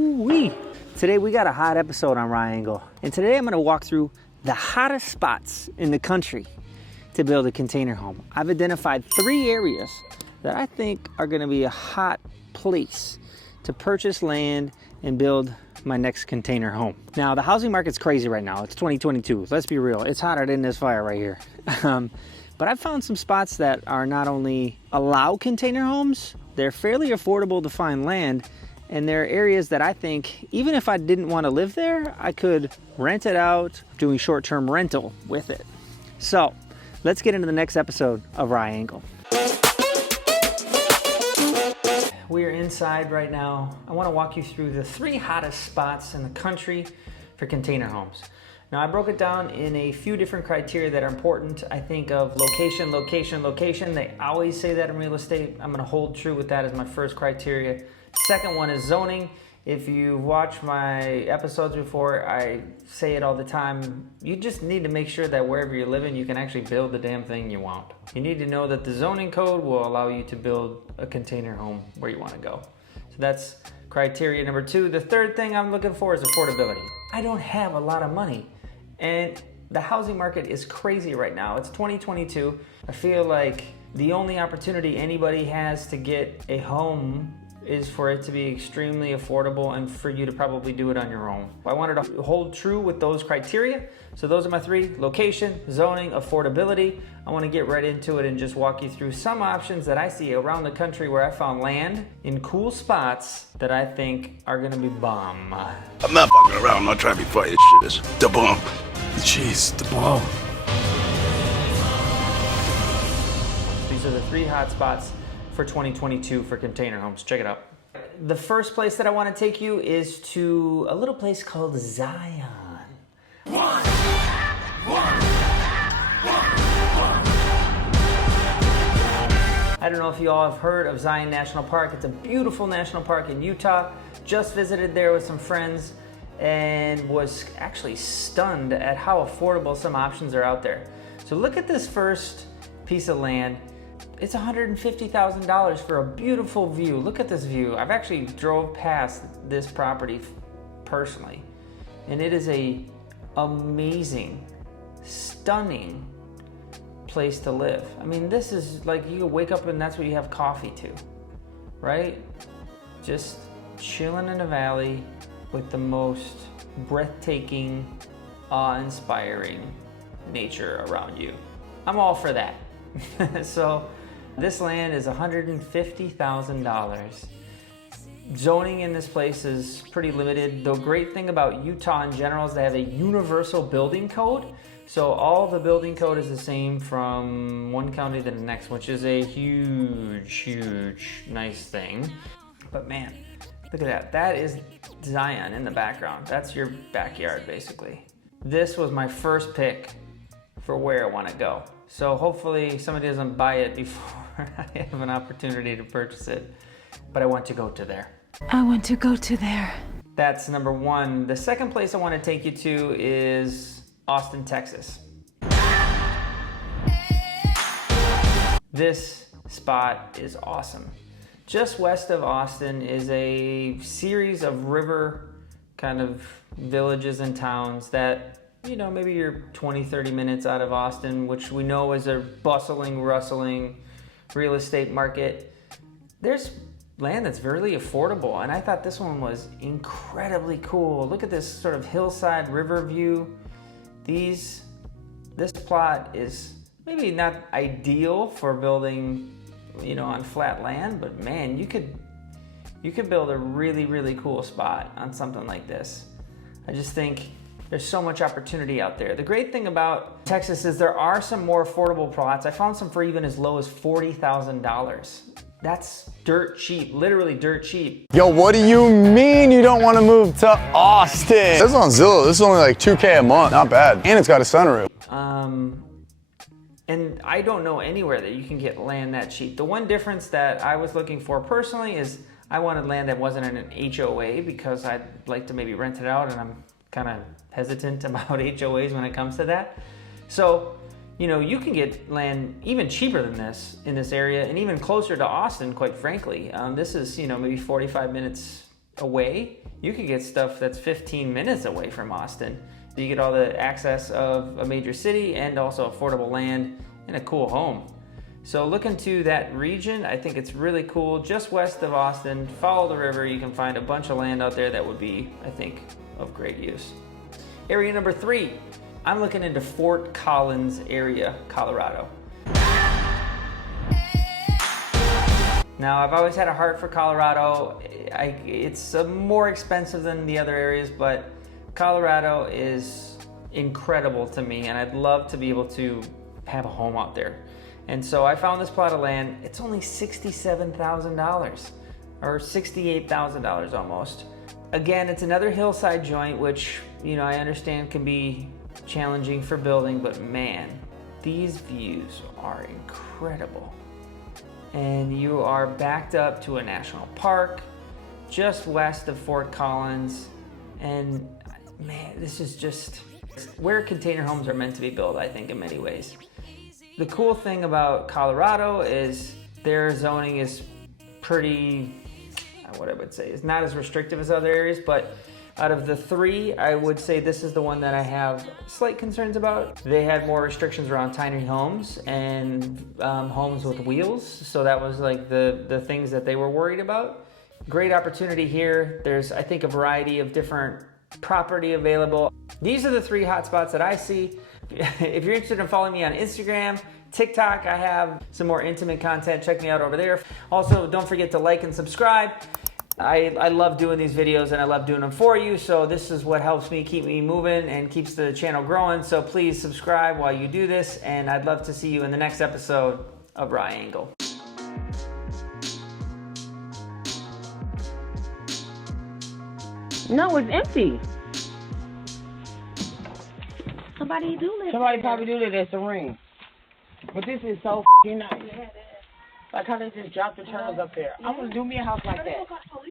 Ooh-wee. Today we got a hot episode on Ryangle, and today I'm going to walk through the hottest spots in the country to build a container home. I've identified 3 areas that I think are going to be a hot place to purchase land and build my next container home. Now, the housing market's crazy right now. It's 2022. Let's be real. It's hotter than this fire right here. But I've found some spots that are not only allow container homes, they're fairly affordable to find land, and there are areas that I think, even if I didn't want to live there, I could rent it out, doing short-term rental with it. So, let's get into the next episode of Ryangle. We are inside right now. I want to walk you through the 3 hottest spots in the country for container homes. Now, I broke it down in a few different criteria that are important. I think of location, location, location. They always say that in real estate. I'm going to hold true with that as my first criteria. Second one is zoning. If you watch my episodes before, I say it all the time. You just need to make sure that wherever you're living, you can actually build the damn thing you want. You need to know that the zoning code will allow you to build a container home where you want to go. So that's criteria number 2. The third thing I'm looking for is affordability. I don't have a lot of money, and the housing market is crazy right now. It's 2022. I feel like the only opportunity anybody has to get a home is for it to be extremely affordable and for you to probably do it on your own. I wanted to hold true with those criteria. So those are my 3: location, zoning, affordability. I want to get right into it and just walk you through some options that I see around the country where I found land in cool spots that I think are gonna be bomb. I'm not fucking around. I'm not trying to be funny. This shit is the bomb. Jeez, the bomb. These are the 3 hot spots for 2022 for container homes. Check it out. The first place that I want to take you is to a little place called Zion. I don't know if you all have heard of Zion National Park. It's a beautiful national park in Utah. Just visited there with some friends and was actually stunned at how affordable some options are out there. So look at this first piece of land. It's $150,000 for a beautiful view. Look at this view. I've actually drove past this property personally, and it is a amazing, stunning place to live. I mean, this is like you can wake up and that's what you have coffee to, right? Just chilling in a valley with the most breathtaking, awe-inspiring nature around you. I'm all for that. So this land is $150,000. Zoning in this place is pretty limited. The great thing about Utah in general is they have a universal building code. So all the building code is the same from one county to the next, which is a huge, nice thing. But man, look at that. That is Zion in the background. That's your backyard, basically. This was my first pick for where I want to go. So hopefully somebody doesn't buy it before I have an opportunity to purchase it. But I want to go to there. I want to go to there. That's number 1. The second place I want to take you to is Austin, Texas. This spot is awesome. Just west of Austin is a series of river kind of villages and towns that, you know, maybe you're 20, 30 minutes out of Austin, which we know is a bustling, rustling real estate market. There's land that's very affordable, and I thought this one was incredibly cool. Look at this sort of hillside river view. This plot is maybe not ideal for building, you know, on flat land, but man, you could build a really cool spot on something like this. I just think there's so much opportunity out there. The great thing about Texas is there are some more affordable plots. I found some for even as low as $40,000. That's dirt cheap, literally dirt cheap. Yo, what do you mean you don't want to move to Austin? This is on Zillow. This is only like $2K a month. Not bad. And it's got a sunroof. And I don't know anywhere that you can get land that cheap. The one difference that I was looking for personally is I wanted land that wasn't in an HOA because I'd like to maybe rent it out, and I'm kind of hesitant about HOAs when it comes to that. So, you know, you can get land even cheaper than this in this area and even closer to Austin, quite frankly. This is, you know, maybe 45 minutes away, you could get stuff that's 15 minutes away from Austin. You get all the access of a major city and also affordable land and a cool home. So look into that region. I think it's really cool. Just west of Austin, follow the river. You can find a bunch of land out there that would be, I think, of great use. Area number 3, I'm looking into Fort Collins area, Colorado. Now, I've always had a heart for Colorado. It's more expensive than the other areas, but Colorado is incredible to me, and I'd love to be able to have a home out there. And so I found this plot of land. It's only $67,000 or $68,000 almost. Again, it's another hillside joint, which, you know, I understand can be challenging for building, but man, these views are incredible. And you are backed up to a national park just west of Fort Collins. And man, this is just where container homes are meant to be built, I think, in many ways. The cool thing about Colorado is their zoning is pretty, what I would say, is not as restrictive as other areas, but out of the 3, I would say this is the one that I have slight concerns about. They had more restrictions around tiny homes and homes with wheels, so that was like the things that they were worried about. Great opportunity here. There's, I think, a variety of different property available. These are the 3 hotspots that I see. If you're interested in following me on Instagram, TikTok, I have some more intimate content. Check me out over there. Also, don't forget to like and subscribe. I love doing these videos and I love doing them for you, so this is what helps me keep me moving and keeps the channel growing. So please subscribe while you do this, and I'd love to see you in the next episode of Raw Angle. No, it's empty. Somebody probably do that. It's a ring. But this is so nice. Like how they just dropped the turtles up there. I'm gonna do me a house like that.